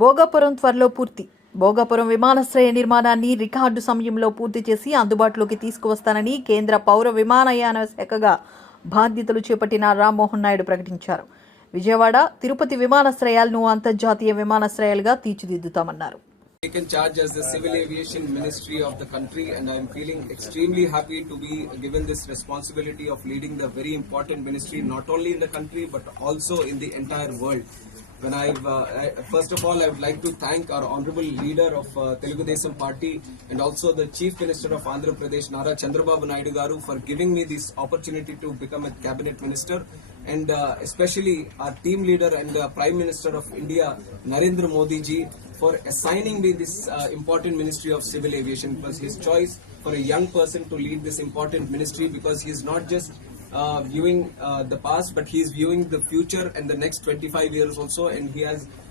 భోగాపురం త్వరలో పూర్తి. భోగాపురం విమానాశ్రయ నిర్మాణాన్ని రికార్డు సమయంలో పూర్తి చేసి అందుబాటులోకి తీసుకువస్తానని కేంద్ర పౌర విమానయాన శాఖగా బాధ్యతలు చేపట్టిన రామ్మోహన్ నాయుడు ప్రకటించారు. విజయవాడ, తిరుపతి విమానాశ్రయాలను అంతర్జాతీయ విమానాశ్రయాలుగా తీర్చిదిద్దుతామన్నారు. Taken charge as the Civil Aviation Ministry of the country, and I am feeling extremely happy to be given this responsibility of leading the very important ministry not only in the country but also in the entire world. First of all, I would like to thank our honorable leader of Telugu Desam Party and also the Chief Minister of Andhra Pradesh, Nara Chandrababu Naidu Garu, for giving me this opportunity to become a cabinet minister, and especially our team leader and Prime Minister of India, Narendra Modi ji, for assigning me this important ministry of civil aviation. It was his choice for a young person to lead this important ministry, because he is not just viewing the past, but he is viewing the future and the next 25 years also, and he has